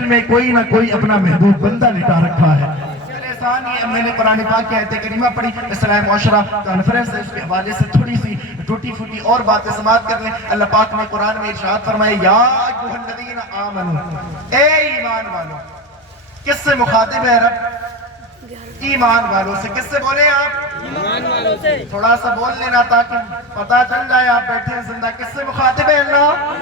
میں کوئی نہ کوئی اپنا محبوب بندہ لٹا رکھا ہے۔ میں نے قرآن پاک کی آیت کریمہ پڑھی، اصلاح معاشرہ کانفرنس ہے، اس کے حوالے سے تھوڑی سی ٹوٹی پھوٹی اور باتیں سماعت کر لیں۔ اللہ پاک نے قرآن میں ارشاد فرمائے، یا ایھا الذین آمنوا، اے ایمان والو۔ کس سے مخاطب ہے رب؟ ایمان والوں سے۔ کس سے بولے آپ؟ ایمان والوں سے۔ تھوڑا سا بول لینا تاکہ پتہ چل جائے آپ بیٹھے ہیں زندہ۔ کس سے مخاطب ہے اللہ؟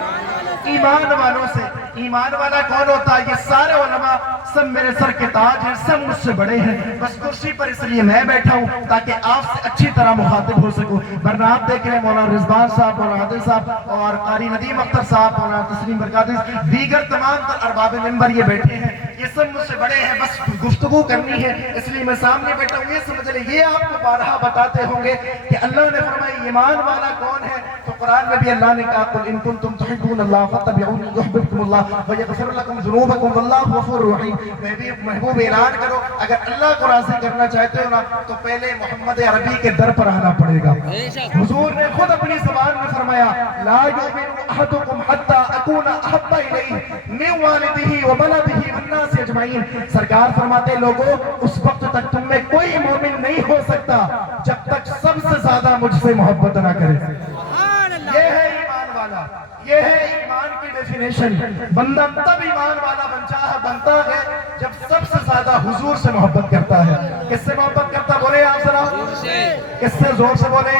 ایمان والوں سے۔ ایمان والا کون ہوتا ہے؟ یہ سارے علماء سب میرے سر کے تاج ہیں، سب مجھ سے بڑے ہیں، بس کرسی پر اس لیے میں بیٹھا ہوں تاکہ آپ سے اچھی طرح مخاطب ہو سکوں۔ ورنہ آپ دیکھ رہے ہیں مولانا رضوان صاحب، مولانا عادل صاحب اور قاری ندیم اختر صاحب، مولانا تسلیم برکاتی، دیگر تمام تر ارباب منبر یہ بیٹھے ہیں، یہ سب مجھ سے بڑے ہیں، بس گفتگو کرنی ہے اس لیے میں سامنے بیٹھا ہوں۔ یہ سمجھ لیں، یہ آپ کو بارہا بتاتے ہوں گے کہ اللہ نے فرمایا ایمان والا کون ہے، تو قرآن میں بھی اللہ نے کہا قل ان کنتم تحبون اللہ فاتبعونی یحببکم اللہ ویغفر لکم ذنوبکم واللہ غفور رحیم۔ میں بھی محبوب اعلان کرو، اگر اللہ کو راضی کرنا چاہتے ہو نا تو پہلے محمد عربی کے در پر آنا پڑے گا۔ حضور نے خود اپنی زبان میں فرمایا لا یؤمن احدکم حتی اکون احب الیہ من والدہ وولدہ والناس اجمعین۔ سرکار فرماتے لوگوں اس وقت تک تم میں کوئی مومن نہیں ہو سکتا جب تک سب سے زیادہ مجھ سے محبت نہ کرے۔ یہ ہے ایمان والا، یہ ہے ایمان کی ڈیفینیشن۔ بندہ تب ایمان والا بنتا ہے جب سب سے زیادہ حضور سے محبت کرتا ہے۔ کس سے محبت کرتا بولے آپ ذرا؟ کس سے؟ زور سے بولے۔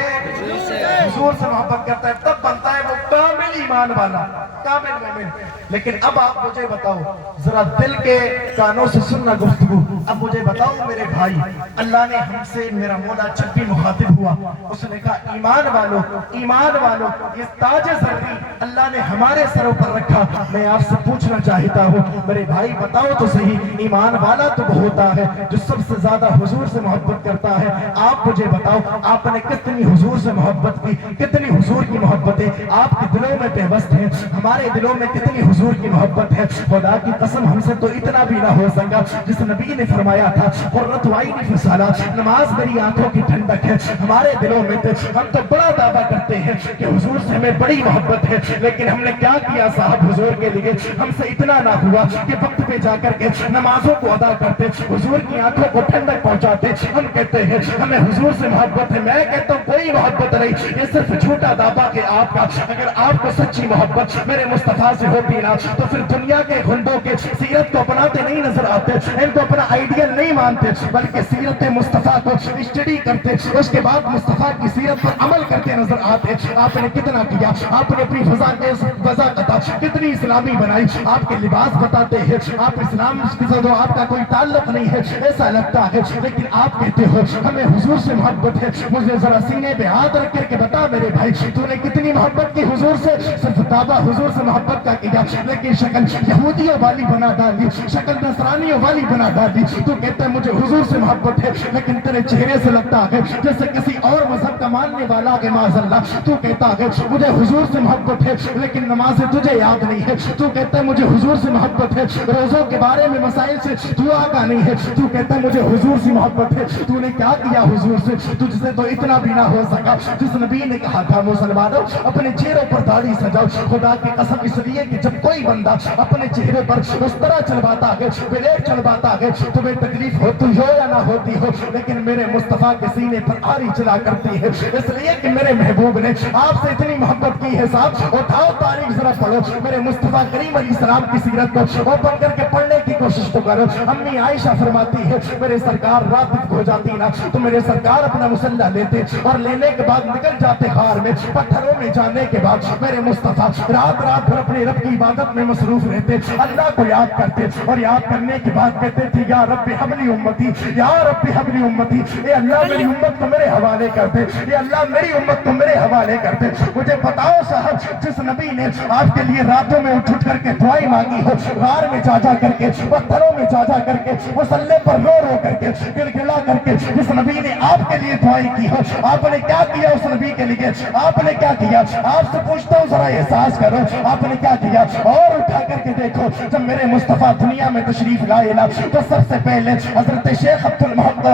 حضور سے محبت کرتا ہے تب بنتا ہے وہ کامل ایمان والا، کامل مومن۔ لیکن اب آپ مجھے بتاؤ ذرا دل کے کانوں سے سننا گفتگو، اب مجھے بتاؤ میرے بھائی، اللہ نے ہم سے، میرا مولا جب بھی مخاطب ہوا اس نے کہا ایمان والو، ایمان والو، یہ تاج زرعی اللہ نے ہمارے سروں پر رکھا۔ میں آپ سے پوچھنا چاہتا ہوں میرے بھائی بتاؤ تو صحیح، ایمان والا تو وہ ہوتا ہے جو سب سے زیادہ حضور سے محبت کرتا ہے۔ آپ مجھے بتاؤ آپ نے کتنی حضور سے محبت کی، کتنی حضور کی محبتیں آپ کے دلوں میں پیوست ہیں، ہمارے دلوں میں کتنی حضور کی محبت ہے۔ خدا کی قسم ہم سے تو اتنا بھی نہ ہو سکا جس نبی نے فرمایا تھا قرۃ عینی فی الصلاۃ، نماز میری آنکھوں کی ٹھنڈک ہے۔ ہمارے دلوں میں ہم تو بڑا دعویٰ کرتے ہیں کہ حضور سے ہمیں بڑی محبت ہے، لیکن ہم نے کیا کیا صاحب حضور کے لیے؟ ہم سے اتنا نہ ہوا کہ وقت پہ جا کر کے نمازوں کو ادا کرتے، حضور کی آنکھوں کو ٹھنڈک پہنچاتے۔ ہم کہتے ہیں ہمیں حضور سے محبت ہے، میں کہتا ہوں کوئی محبت نہیں، یہ صرف جھوٹا دعویٰ کہ آپ کا۔ اگر آپ کو سچی محبت میرے مصطفیٰ سے ہوتی نا تو پھر دنیا کے گھنڈوں کے سیرت کو اپناتے نہیں نظر آتے، ان کو اپنا آئیڈیل نہیں مانتے، بلکہ سیرت مصطفیٰ کو اسٹڈی کرتے، اس کے بعد مصطفیٰ کی سیرت پر عمل کرتے نظر آتے۔ آپ نے کتنا کیا، آپ نے اپنی وضاحت کتنی اسلامی بنائی، آپ کے لباس بتاتے ہیں آپ اسلام کے ساتھ آپ کا کوئی تعلق نہیں ہے ایسا لگتا ہے، لیکن آپ کہتے ہو ہمیں حضور سے محبت ہے۔ مجھے ذرا سینے پہ ہاتھ رکھ کر کے بتا میرے بھائی تو نے کتنی محبت کی حضور سے؟ صرف دعویٰ حضور سے محبت کا کیا، لیکن شکل یہودیوں والی بنا ڈالی، شکل نصرانیوں والی بنا ڈالی۔ تو کہتا ہے مجھے حضور سے محبت ہے، لیکن تیرے چہرے سے لگتا ہے جیسے کسی اور مذہب کا ماننے والا ہے معاذ اللہ۔ تو کہتا ہے مجھے حضور سے محبت ہے لیکن نمازیں تجھے یاد نہیں ہے۔ تو کہتا ہے مجھے حضور سے محبت ہے، روزوں کے بارے میں مسائل سے تو آگاہ نہیں ہے۔ تو کہتا ہے مجھے حضور سے محبت ہے، تو نے کیا کیا حضور سے؟ تجھ سے تو اتنا بھی نہ ہو سکا جس نبی نے کہا تھا مسلمانوں اپنے چہروں پر داڑھی سجاؤ۔ خدا کی قسم اس لیے کہ جب کوئی بندہ اپنے چہرے پر اس طرح چلواتا ہے، بلیڈ چلواتا ہے، تمہیں تکلیف ہوتی ہو یا نہ ہوتی ہو، لیکن میرے مصطفیٰ کے سینے پر آری چلا کرتی ہے، اس لیے کہ میرے محبوب نے آپ سے اتنی محبت کی ہے۔ صاحب اٹھاؤ تاریخ ذرا پڑھو، میرے مصطفیٰ کریم علیہ السلام کی سیرت کو اوپن کر کے پڑھنے کی کوشش تو کرو۔ امی عائشہ فرماتی ہے میرے سرکار رات ہو جاتی نا تو میرے سرکار اپنا مسلح لیتے اور لینے کے بعد نکل جاتے غار میں، پتھروں میں جانے کے بعد میرے مصطفیٰ رات رات بھر اپنے رب کی عبادت میں مصروف رہتے، اللہ کو یاد کرتے اور یاد کرنے کے بعد کہتے تھے یا رب حبلی امتی، یا رب حبلی امتی، اے اللہ میری امت کو میرے حوالے کر دے، اے اللہ میری امت کو میرے حوالے کر دے۔ مجھے بتاؤ صاحب جس نبی نے آپ کے لیے راتوں میں اٹھ کر کے دعائیں مانگی ہو، غار میں جا کر کے پتھروں میں جا جا کر کے مصلے پر رو رو کر کے گڑگڑا کر کے جس نبی نے آپ کے لیے دعائیں کی ہو، آپ نے کیا کیا اس نبی کے لیے؟ آپ نے کیا کیا؟ آپ سے پوچھتا ہوں ذرا احساس کرو آپ نے کیا کیا؟ اور اٹھا کر کے دیکھو جب میرے مصطفیٰ دنیا میں تشریف لائے نا تو سب سے پہلے حضرت شیخ عبدالحق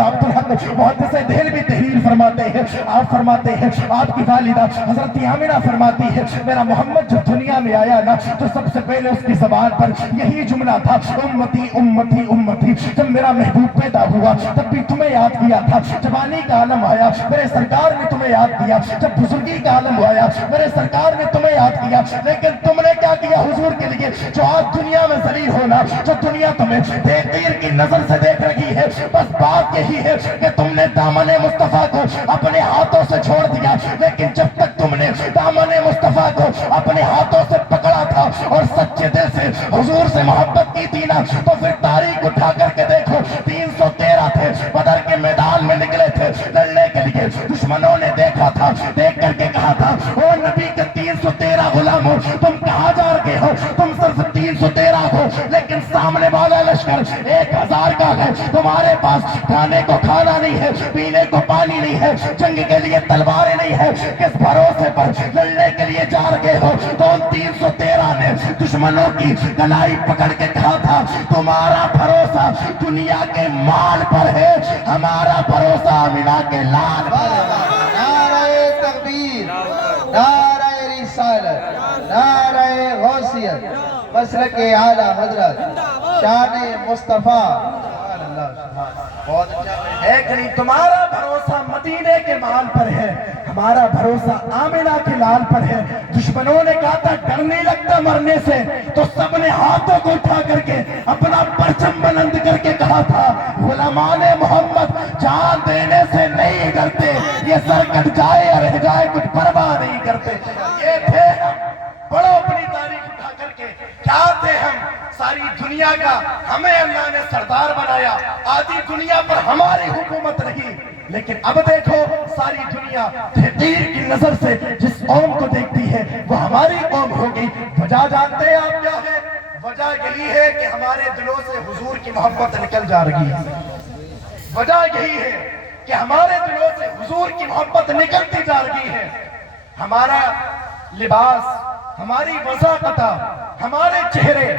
محدث دہلوی تحریر فرماتے ہیں، آپ فرماتے ہیں آپ کی والدہ حضرت آمنہ فرماتی ہے میرا محمد جب دنیا میں آیا نا تو سب سے پہلے اس کی زبان پر یہی جملہ تھا امتی امتی امتی۔ جب میرا محبوب پیدا ہوا تب بھی تمہیں یاد کیا تھا، جوانی کا عالم آیا میرے سرکار نے تمہیں یاد کیا، جب بزرگی کا عالم آیا میرے سرکار نے تمہیں یاد کیا، لیکن تم نے کیا کیا حضور کے لیے؟ جو آج دنیا میں ذلیل ہونا، جو دنیا تمہیں تیر کی نظر سے دیکھ رہی ہے، بس بات یہی ہے کہ تم نے دامن مصطفیٰ کو اپنے ہاتھوں سے چھوڑ دیا، لیکن جب تک تم نے دامن مصطفیٰ کو اپنے ہاتھوں سے پکڑا تھا اور سچے دل سے حضور سے محبت کی تھی نا، تو پھر تاریخ اٹھا کر کے دیکھو 313 تھے، بدر کے میدان میں نکلے تھے لڑنے کے لیے، دشمنوں نے دیکھا تھا، دیکھ کر کے کہا تھا او نبی کے 313 غلاموں تم کہاں جا رہے ہو؟ تم صرف 313 ہو لیکن سامنے والا لشکر 1000 کا ہے، تمہارے پاس کھانے کو کھانا نہیں ہے، پینے کو پانی نہیں ہے، جنگ کے لیے تلواریں نہیں ہے، کس بھروسے پر لڑنے کے لیے جا رہے ہو؟ تو ان 313 نے دشمنوں کی کلائی پکڑ کے کہا تھا تمہارا بھروسہ دنیا کے مال پر ہے، ہمارا بھروسہ آمنہ کے لال پر ہے۔ نعرہ تکبیر، نعرہ رسالت، نعرہ غوثیت، مسلک اعلیٰ حضرت شان مصطفیٰ۔ بہت اچھا ہے کہ نہیں؟ تمہارا بھروسہ مدینے کے مال پر ہے، ہمارا بھروسہ آمنہ کے لال پر ہے۔ دشمنوں نے کہا تھا ڈر نہیں لگتا مرنے سے، تو سب نے ہاتھوں کو اٹھا کر کے اپنا پرچم بلند کر کے کہا تھا غلامان محمد جان دینے سے نہیں ڈرتے، یہ سر کٹ جائے یا رہ جائے کچھ پرواہ نہیں کرتے۔ یہ تھے ہم، پڑھو اپنی تاریخ اٹھا کر کے، کیا تھے ہم؟ ساری دنیا کا ہمیں اللہ نے سردار بنایا، آدھی دنیا پر ہماری حکومت نہیں، لیکن اب دیکھو ساری دنیا تیر کی نظر سے جس قوم کو دیکھتی ہے وہ ہماری قوم ہوگی۔ وجہ جانتے ہیں آپ کیا ہے؟ وجہ یہی ہے کہ ہمارے دلوں سے حضور کی محبت نکل جا رہی ہے۔ وجہ یہی ہے کہ ہمارے دلوں سے حضور کی محبت نکلتی جا رہی ہے۔ ہمارا لباس، ہماری وضاحت، ہمارے چہرے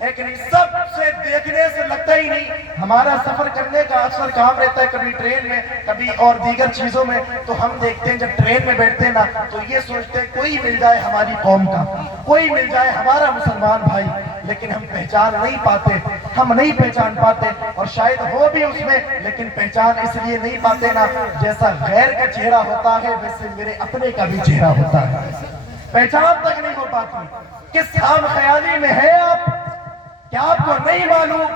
ایک نہیں، سب سے دیکھنے سے لگتا ہی نہیں۔ ہمارا سفر کرنے کا اکثر کام رہتا ہے، کبھی ٹرین میں، کبھی اور دیگر چیزوں میں، تو ہم دیکھتے ہیں جب ٹرین میں بیٹھتے ہیں نا تو یہ سوچتے ہیں کوئی مل جائے ہماری قوم کا، کوئی مل جائے ہمارا مسلمان بھائی، لیکن ہم پہچان نہیں پاتے، ہم نہیں پہچان پاتے، اور شاید ہو بھی اس میں لیکن پہچان اس لیے نہیں پاتے نا، جیسا غیر کا چہرہ ہوتا ہے ویسے میرے اپنے کا بھی چہرہ ہوتا ہے، پہچان تک نہیں ہو پاتی۔ کس خام خیالی میں ہے آپ؟ کیا آپ کو نہیں معلوم؟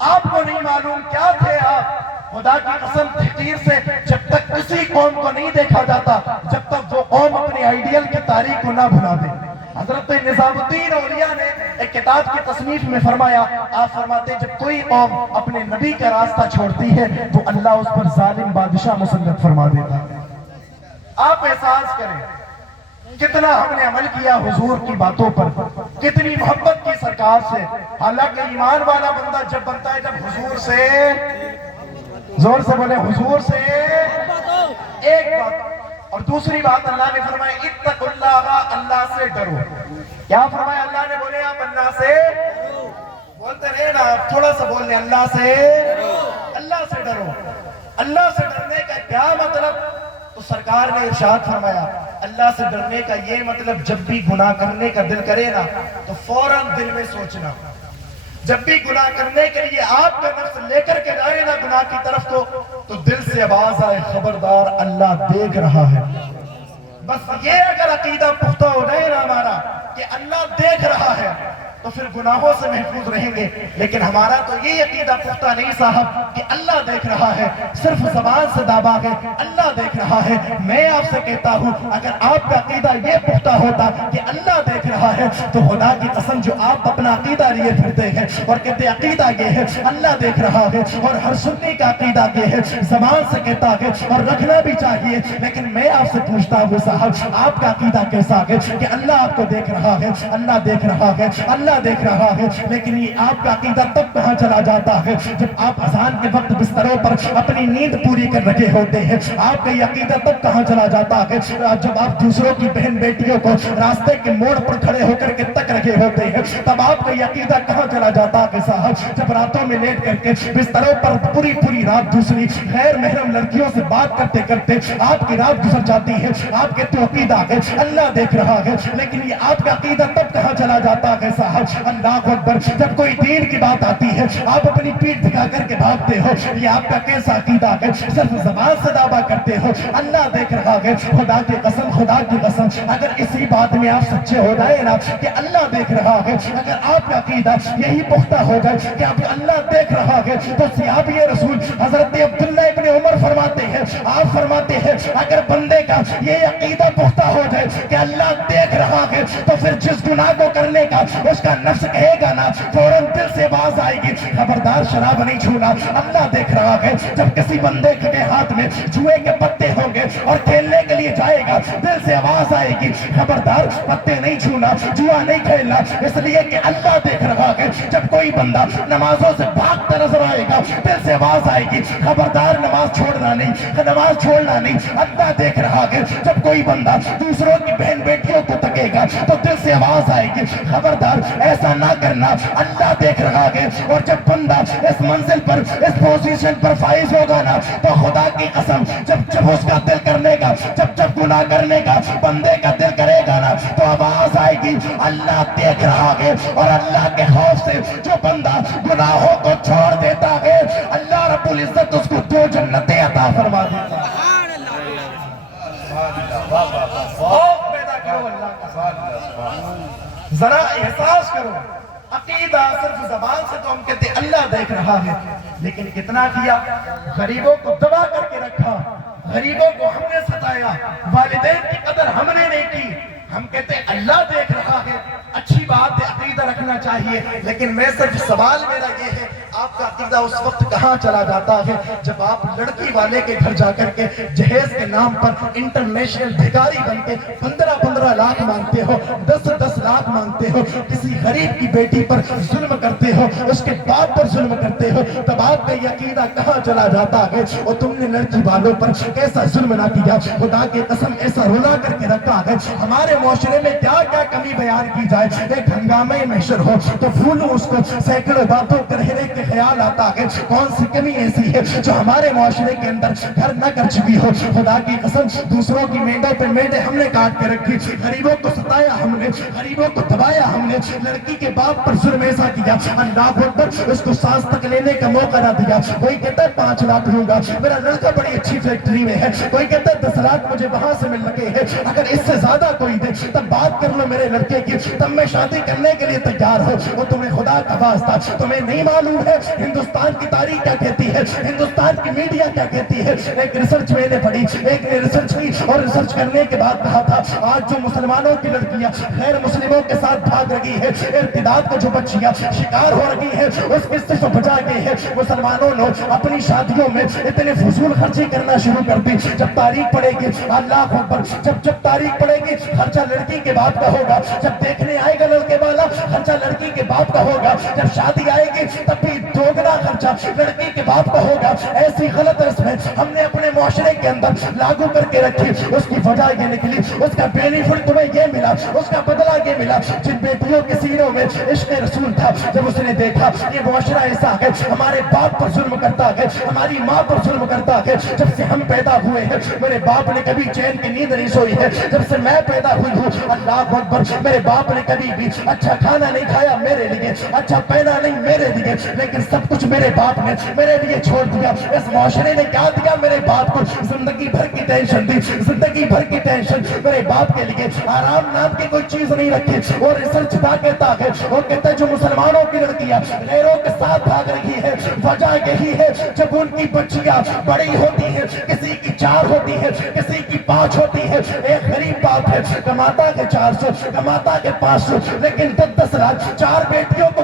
آپ کو نہیں معلوم کیا تھے آپ؟ خدا کی قسم تحقیر سے جب تک کسی قوم کو نہیں دیکھا جاتا جب تک وہ قوم اپنی آئیڈیل کی تاریخ کو نہ بھلا دے۔ حضرت نظام الدین اولیاء نے ایک کتاب کی تصنیف میں فرمایا، آپ فرماتے ہیں جب کوئی قوم اپنے نبی کا راستہ چھوڑتی ہے تو اللہ اس پر ظالم بادشاہ مسلط فرما دیتا ہے۔ آپ احساس کریں کتنا ہم نے عمل کیا حضور کی باتوں پر، کتنی محبت کی سرکار سے۔ حالانکہ ایمان والا بندہ جب بنتا ہے جب حضور سے، زور سے بولے حضور سے ایک بات، اور دوسری بات اللہ نے فرمایا اتقوا اللہ، اللہ سے ڈرو۔ کیا فرمایا اللہ نے؟ بولے آپ اللہ سے بولتے رہے نا، آپ تھوڑا سا بول لیں اللہ سے، اللہ سے ڈرو۔ اللہ سے ڈرنے کا کیا مطلب؟ تو سرکار نے ارشاد فرمایا اللہ سے ڈرنے کا یہ مطلب جب بھی گناہ کرنے کا دل کرے نا تو فوراً دل میں سوچنا، جب بھی گناہ کرنے کے لیے آپ کا نفس لے کر کے جائے نا گناہ کی طرف تو دل سے آواز آئے خبردار اللہ دیکھ رہا ہے۔ بس یہ اگر عقیدہ پختہ ہو جائے نا ہمارا کہ اللہ دیکھ رہا ہے تو پھر گناہوں سے محفوظ رہیں گے۔ لیکن ہمارا تو یہ عقیدہ پختہ نہیں صاحب کہ اللہ دیکھ رہا ہے، صرف زبان سے دعویٰ ہے اللہ دیکھ رہا ہے۔ میں آپ سے کہتا ہوں اگر آپ کا عقیدہ یہ پختہ ہوتا کہ اللہ دیکھ رہا ہے تو خدا کی قسم جو آپ اپنا عقیدہ لیے پھرتے ہیں اور کہتے عقیدہ یہ ہے اللہ دیکھ رہا ہے، اور ہر سنی کا عقیدہ یہ ہے زبان سے کہتا ہے اور رکھنا بھی چاہیے، لیکن میں آپ سے پوچھتا ہوں صاحب آپ کا عقیدہ کیسا ہے کہ اللہ آپ کو دیکھ رہا ہے، اللہ دیکھ رہا ہے، اللہ اللہ دیکھ رہا ہے، لیکن یہ آپ کا عقیدہ تب کہاں چلا جاتا ہے جب آپ اذان کے وقت بستروں پر اپنی نیند پوری کر رکھے ہوتے ہیں۔ آپ کا یہ عقیدہ تب کہاں چلا جاتا ہے جب آپ دوسروں کی بہن بیٹیوں کو راستے کے موڑ پر کھڑے ہو کر کے تک رکھے ہوتے ہیں۔ تب آپ کا یہ عقیدہ کہاں چلا جاتا ہے صاحب جب راتوں میں لیٹ کر کے بستروں پر پوری رات دوسری غیر محرم لڑکیوں سے بات کرتے کرتے آپ کی رات گزر جاتی ہے۔ آپ کے تو عقیدہ ہے اللہ دیکھ رہا ہے، لیکن یہ آپ کا عقیدہ تب کہاں چلا جاتا ہے صاحب اللہ اکبر جب کوئی دین کی بات آتی ہے آپ اپنی پیٹھ دکھا کر کے بھاگتے ہو۔ یہ آپ کا کیسا عقیدہ ہے؟ صرف زبان سے دعویٰ کرتے ہو اللہ دیکھ رہا ہے۔ خدا کی قسم اگر اسی بات میں آپ سچے ہو جائے نا کہ اللہ دیکھ رہا ہے، اگر آپ کا عقیدہ یہی پختہ ہو جائے کہ اب اللہ دیکھ رہا ہے، تو صحابی رسول حضرت عبداللہ ابن عمر فرماتے ہیں، آپ فرماتے ہیں اگر بندے کا یہ عقیدہ پختہ ہو جائے کہ اللہ دیکھ رہا ہے تو پھر جس گناہ کو کرنے کا اس کا نفس کہے گا نا فوراً دل سے آواز آئے گی خبردار شراب نہیں چھونا اللہ دیکھ رہا ہے۔ جب کسی بندے کے ہاتھ میں جوئے کے پتے ہوں گے اور کھیلنے کے لیے جائے گا دل سے آواز آئے گی خبردار پتے نہیں چھونا جوا نہیں کھیلنا، اس لیے کہ اللہ دیکھ رہا ہے۔ جب کوئی بندہ نمازوں سے بھاگتا نظر آئے گا دل سے آواز آئے گی خبردار نماز چھوڑنا نہیں اللہ دیکھ رہا ہے۔ جب کوئی بندہ دوسروں کی بہن بیٹیوں کو تکے گا تو دل سے آواز آئے گی خبردار ایسا نہ کرنا اللہ دیکھ رہا ہے۔ اور جب بندہ اس منزل پر اس پوزیشن پر فائز ہوگا نا تو خدا کی قسم جب اس کا دل کرنے گا جب گناہ کرنے کا بندے کا دل کرے گا نا تو آواز آئے گی اللہ دیکھ رہا ہے۔ اور اللہ کے خوف سے جو بندہ گناہوں کو چھوڑ دیتا ہے اللہ رب العزت اس کو 2 جنتیں عطا فرما دیتا ہے۔ خوف پیدا کرو اللہ کا، ذرا احساس کرو عقیدہ صرف زبان سے تو ہم کہتے اللہ دیکھ رہا ہے، لیکن کتنا کیا؟ غریبوں کو دبا کر کے رکھا، غریبوں کو ہم نے ستایا، والدین کی قدر ہم نے نہیں کی۔ ہم کہتے اللہ دیکھ رہا ہے، اچھی بات ہے عقیدہ رکھنا چاہیے، لیکن میں صرف سوال میرا یہ ہے آپ کا عقیدہ اس وقت کہاں چلا جاتا ہے جب آپ لڑکی والے کے گھر جا کر کے جہیز کے نام پر انٹرنیشنل بھکاری بن کے 15 لاکھ مانگتے ہو، 10 لاکھ مانگتے ہو، کسی غریب کی بیٹی پر ظلم کرتے ہو، اس کے باپ پر ظلم کرتے ہو، تب آپ کا یہ عقیدہ کہاں چلا جاتا ہے؟ اور تم نے لڑکی والوں پر کیسا ظلم نہ کیا، خدا کی قسم ایسا رولا کر کے رکھا ہے۔ ہمارے معاشرے میں کیا کیا کمی بیان کی جائے، ایک ہنگامہ محشر ہو تو پھولوں اس کو سینکڑوں باتوں کرہنے کے خیال آتا ہے کون سی کمی ایسی ہے جو ہمارے معاشرے کے اندر گھر نہ کر چکی ہو۔ خدا کی قسم دوسروں کی مینڈوں پہ مینڈیں ہم نے کاٹ کے رکھی، غریبوں کو ستایا ہم نے، غریبوں کو دبایا ہم نے، لڑکی کے باپ پر ظلم ایسا کیا اللہ اکبر اس کو سانس تک لینے کا موقع نہ دیا۔ کوئی کہتا ہے 5 لاکھ لوں گا، میرا لڑکا بڑی اچھی فیکٹری میں ہے، کوئی کہتا ہے 10 لاکھ مجھے وہاں سے مل لگے ہیں، اگر اس سے زیادہ کوئی دے تب بات کر لو میرے لڑکے کی، تب میں شادی کرنے کے لیے تیار ہوں۔ وہ تمہیں خدا کا واسطہ تمہیں نہیں معلوم ہے ہندوستان کی تاریخ کیا کہتی ہے، ہندوستان کی میڈیا کیا کہتی ہے۔ ایک ریسرچ میں نے پڑھی، ایک نے ریسرچ کی اور ریسرچ کرنے کے بعد کہا تھا آج جو مسلمانوں کی لڑکیاں غیر مسلموں کے ساتھ بھاگ رہی ہے، ارتداد کو جو بچیاں شکار ہو رہی ہے اس قصے سے بچا گئے ہیں۔ مسلمانوں نے اپنی شادیوں میں اتنے فضول خرچی کرنا شروع کر دی۔ جب تاریخ پڑے گی اللہ اکبر، جب تاریخ پڑے گی خرچہ لڑکی کے باپ کا ہوگا، جب دیکھنے آئے گا لڑکے والا خرچہ لڑکی کے باپ کا ہوگا، جب شادی آئے گی تب بھی دوگنا خرچہ لڑکی کے باپ کا ہوگا۔ ایسی غلط رسمیں ہم نے اپنے معاشرے کے اندر لاگو کر کے رکھی، اس کی وجہ یہ نکلی، اس کا بینیفٹ تمہیں یہ ملا، اس کا بدلہ یہ ملا۔ جن بیٹیوں کے سینوں میں عشق رسول تھا، جب اس نے دیکھا یہ معاشرہ ایسا ہے ہمارے باپ پر ظلم کرتا ہے، ہماری ماں پر ظلم کرتا ہے، جب سے ہم پیدا ہوئے ہیں میرے باپ نے کبھی چین کی نیند نہیں سوئی ہے، جب سے میں پیدا ہوئی ہوں اللہ اکبر میرے باپ نے کبھی بھی اچھا کھانا نہیں کھایا میرے لیے، اچھا پہنا نہیں میرے لیے، لیکن سب کچھ میرے باپ نے میرے لیے چھوڑ دیا۔ اس معاشرے نے کیا دیا میرے باپ کو؟ زندگی بھر کی ٹینشن دی، زندگی بھر کی ٹینشن میرے باپ کے لیے، آرام نام کی کوئی چیز نہیں رکھی۔ اور ریسرچ کیا کہتا ہے؟ وہ کہتا ہے جو مسلمانوں کی لڑکیاں غیروں کے ساتھ بھاگ رہی ہے وجہ یہی ہے جب ان کی بچیاں بڑی ہوتی ہیں، کسی کی 4 ہوتی ہے، کسی کی 5 ہوتی ہے، ایک غریب باپ ہے کماتا ہے 400 کماتا ہے 500، لیکن 10 لاکھ 4 بیٹیوں کو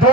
2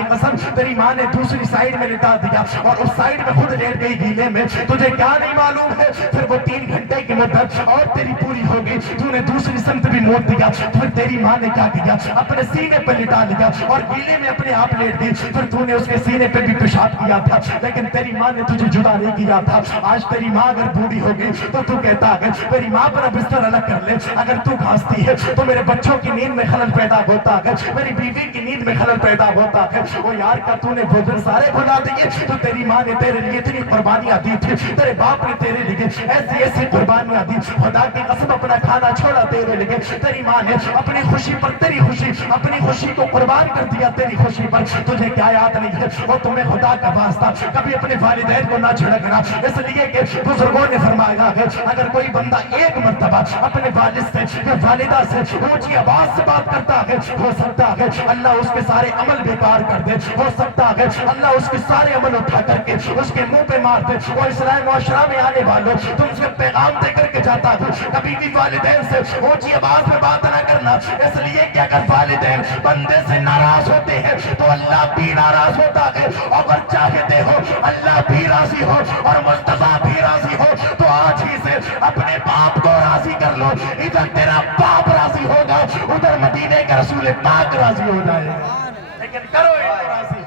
کی قسم تیری ماں نے دوسری سائیڈ میں لٹا دیا اور اس سائیڈ میں خود لیٹ گئی گیلے میں. تجھے کیا نہیں معلوم ہے پھر وہ 3 گھنٹے کی مدت اور تیری پوری ہو گئی, تو نے دوسری سمت بھی موڑ دیا. پھر تیری ماں نے کیا کیا, اپنے سینے پہ لٹا لیا اور گیلے میں اپنے آپ لیٹ گئی. پھر تو نے اس کے سینے پہ بھی پیشاب کیا تھا, لیکن تیری ماں نے تجھے جدا نہیں کیا تھا. آج تیری ماں اگر بوڑھی ہوگی تو کہتا ہے میری ماں پر بستر الگ کر لے. اگر تو گھانستی ہے تو میرے بچوں کی نیند میں خلل پیدا ہوتا ہے, میری بیوی کی نیند میں خلل پیدا ہوتا ہے. وہ یار کا تو نے بھوجن سارے بھلا دیے. تو تیری ماں نے تیرے لیے اتنی قربانیاں دی تھی, تیرے باپ نے تیرے لیے ایسی ایسی قربانیاں دی. خدا کی قسم اپنا کھانا چھوڑا تیرے لیے. تیری ماں نے اپنی خوشی پر تیری خوشی, اپنی خوشی کو قربان کر دیا تیری خوشی پر. تجھے کیا یاد نہیں ہے وہ تمہیں خدا کا واسطہ کبھی اپنے والدین کو نہ جھڑکنا, اس لیے کہ بزرگوں نے فرمایا ہے اگر کوئی بندہ ایک مرتبہ اپنے والد سے یا والدہ سے اونچی آواز سے بات کرتا ہے, ہو سکتا ہے اللہ اس کے سارے عمل بیکار کر دے, ہو سکتا ہے اللہ اس کے سارے عمل اٹھا کر کے اس کے منہ پہ مار دے. وہ اسلام معاشرہ میں آنے والوں تم سے پیغام دے کر کے جاتا ہے کبھی بھی والدین سے اونچی آواز میں بات نہ کرنا, اس لیے کہ اگر والدین بندے سے ناراض ہوتے ہیں تو اللہ بھی ناراض ہوتا ہے. اگر چاہتے ہو اللہ بھی راضی ہو اور مصطفیٰ بھی راضی ہو تو آج ہی سے اپنے باپ کو راضی کر لو. ادھر تیرا باپ راضی ہوگا, ادھر مدینے کا رسول پاک راضی ہو جائے گا. لیکن کرو ان کو راضی,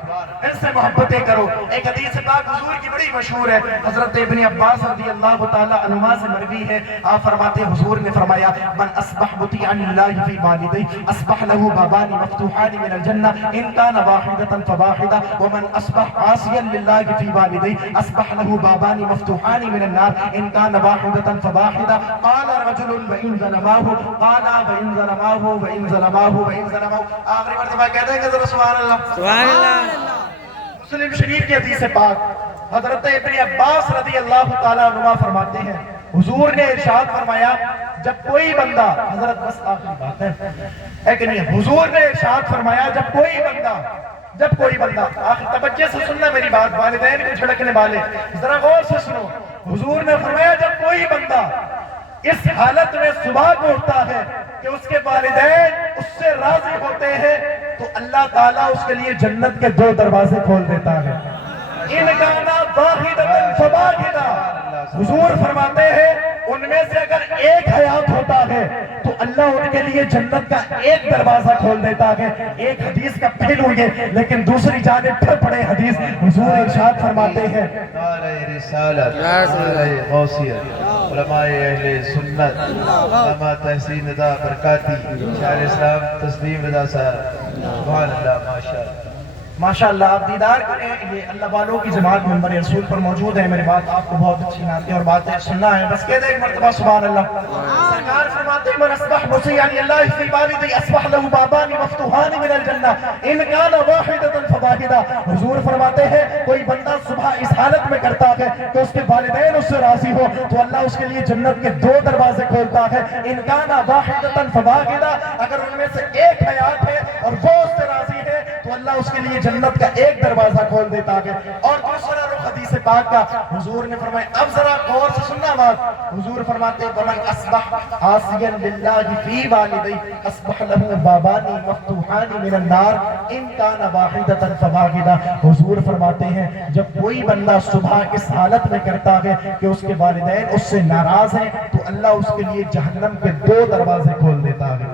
ان سے محبتیں کرو. ایک حدیث پاک حضور کی بڑی مشہور ہے, حضرت ابن عباس رضی اللہ تعالی عنہما سے مروی ہے. آپ فرماتے ہیں حضور نے فرمایا من اصبح مطیعا للہ فی والدی اصبح له بابان مفتوحان من الجنہ ان کان واحدۃ فواحدہ ومن اصبح عاصیا للہ فی والدی اصبح له بابان مفتوحان من النار ان کان واحدۃ فواحدہ. قال رجل وان ظلماه قال وان ظلماه وان ظلماه وان ظلماه. آخری مرتبہ کہتے ہیں کہ ذرا سبحان اللہ. سبحان اللہ. مسلم شریف کی حدیث پاک حضرت ابن عباس رضی اللہ تعالیٰ عنہ فرماتے ہیں حضور نے ارشاد فرمایا جب کوئی بندہ, حضرت بس آخری بات ہے کہ نہیں, حضور نے ارشاد فرمایا جب کوئی بندہ آخر توجہ سے سننا میری بات, والدین کو جھڑکنے والے ذرا غور سے سنو. حضور نے فرمایا جب کوئی بندہ اس حالت میں صبح کو اٹھتا ہے کہ اس کے والدین اس سے راضی ہوتے ہیں تو اللہ تعالیٰ اس کے لیے جنت کے 2 دروازے کھول دیتا ہے. ان کانا واحدۃ فواحدہ. حضور فرماتے ہیں ان میں سے اگر ایک حیات ہوتا ہے تو اللہ ان کے لیے جنت کا 1 دروازہ کھول دیتا ہے. ایک حدیث کا پہلو یہ, لیکن دوسری جانب پھر پڑے حدیث. حضور ارشاد فرماتے ہیں نعرہ رسالت, نعرہ غوثیت, علماء اہل سنت, علامہ تحسین رضا برکاتی, شاعر اسلام تسلیم رضا صاحب. سبحان اللہ, ماشاءاللہ. ماشاءاللہ. آپ دیدار کریں, یہ اللہ والوں کی جماعت منبر رسول پر موجود ہے. میری بات آپ کو بہت اچھی آتی ہے اور باتیں سننا ہے, بس کہہ دیں ایک مرتبہ سبحان اللہ. سرکار فرماتے ہیں من اصبح مطیعا للہ فی والدی اصبح له بابان مفتوحان من الجنہ ان کان واحدۃ فواحدہ. حضور فرماتے ہیں کوئی بندہ صبح اس حالت میں کرتا ہے کہ اس کے والدین اس سے راضی ہو تو اللہ اس کے لیے جنت کے 2 دروازے کھولتا ہے. ان کان واحدۃ فواحدہ, اگر ان میں سے ایک حیات ہے اور وہ اس سے راضی ہے تو اللہ اس کے لیے جنت کا 1 دروازہ کھول دیتا ہے. اور دوسرا رخ حدیث پاک کا حضور نے فرمایا, اب ذرا غور سے سننا بات. حضور فرماتے ہیں ومن اصبح عاصیا للہ فی والدی اصبح له بابان مفتوحان من النار ان کان واحدۃ فواحدہ. حضور فرماتے ہیں جب کوئی بندہ صبح اس حالت میں کرتا ہے کہ اس کے والدین اس سے ناراض ہیں تو اللہ اس کے لیے جہنم کے 2 دروازے کھول دیتا ہے.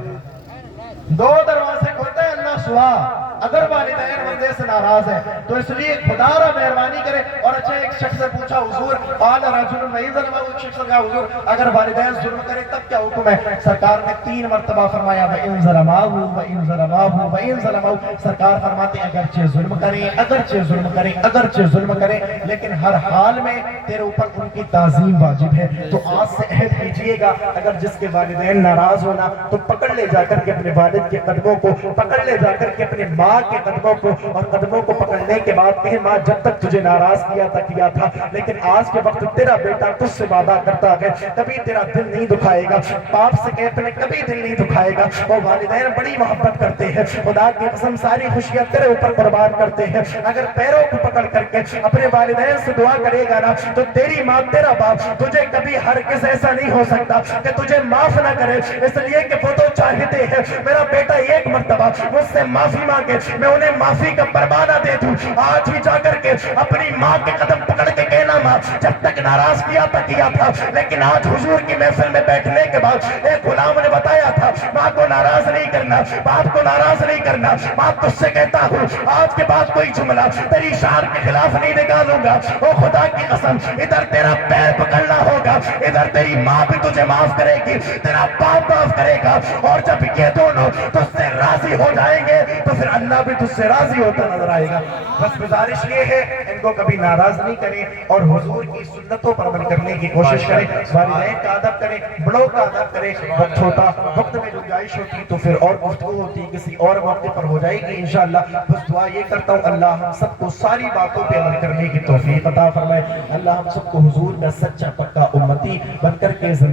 2 دروازے کھولتا ہے اللہ صبح اگر والدین بندے سے ناراض ہے تو اس لیے خدا را مہربانی کرے. اور اچھا ایک شخص سے پوچھا حضور قال رجل وان ظلمہ, ایک شخص نے کہا حضور اگر والدین ظلم کرے تب کیا حکم ہے؟ سرکار نے 3 مرتبہ فرمایا وان ظلمہ وان ظلمہ وان ظلمہ. سرکار فرماتے ہیں اگرچہ ظلم کریں, اگرچہ ظلم کریں, اگرچہ ظلم کریں, لیکن ہر حال میں تیرے اوپر ان کی تعظیم واجب ہے. تو آج سے عہد کیجئے گا اگر جس کے والدین ناراض ہونا تو پکڑ لے جا کر کے اپنے والد کے قدموں کو, پکڑ لے جا کر کے اپنے ماں کے قدموں کو, اور قدموں کو پکڑنے کے بعد کہے ماں جب تک تجھے ناراض کیا تھا لیکن آج کے وقت تیرا بیٹا تجھ سے وعدہ کرتا ہے کبھی تیرا دل نہیں دکھائے گا. باپ سے کہے اپنے کبھی دل نہیں دکھائے گا. وہ والدین بڑی محبت کرتے ہیں, خدا کی قسم ساری خوشیاں تیرے اوپر قربان کرتے ہیں. اگر پیروں کو پکڑ کر کے اپنے والدین سے دعا کرے گا نا تو تیری ماں تیرا باپ تجھے کبھی ہرگز ایسا نہیں ہو سکتا کہ تجھے معاف نہ کرے, اس لیے کہ وہ تو چاہتے ہیں میرا بیٹا ایک مرتبہ مجھ سے معافی مانگے میں انہیں معافی کا پروانہ دے دوں. آج بھی جا کر کے اپنی ماں کے قدم پکڑ کے کہنا ماں جب تک ناراض کیا تھا لیکن آج حضور کی محفل میں بیٹھنے کے بعد ایک غلام نے بتایا تھا ماں کو ناراض نہیں کرنا, باپ کو ناراض نہیں کرنا. ماں تجھ سے کہتا ہوں آج کے بعد کوئی جملہ تیری شان کے خلاف نہیں نکالوں گا. او خدا کی قسم, ادھر تیرا پیر پکڑنا ہوگا, ادھر تیری ماں بھی تجھے معاف کرے گی, تیرا باپ معاف کرے گا, اور جب یہ دونوں تجھ سے راضی ہو جائیں گے تو پھر اللہ بھی تجھ سے راضی ہوتا نظر آئے گا. بس گزارش یہ ہے ان کو کبھی ناراض نہیں کریں اور حضور کی سنتوں پر عمل کرنے کی کوشش کریں. والدین کا ادب کریں, بڑوں کا ادب کریں. وقت چھوٹا, وقت میں گنجائش ہوتی تو پھر اور گفتگو ہوتی کسی اور موقع پر ہو جائے گی انشاءاللہ. بس دعا یہ کرتا ہوں اللہ ہم سب کو ساری باتوں پہ عمل کرنے کی توفیق عطا فرمائے. اللہ ہم سب کو حضور کا سچا پکا امتی بن کر کے زندگی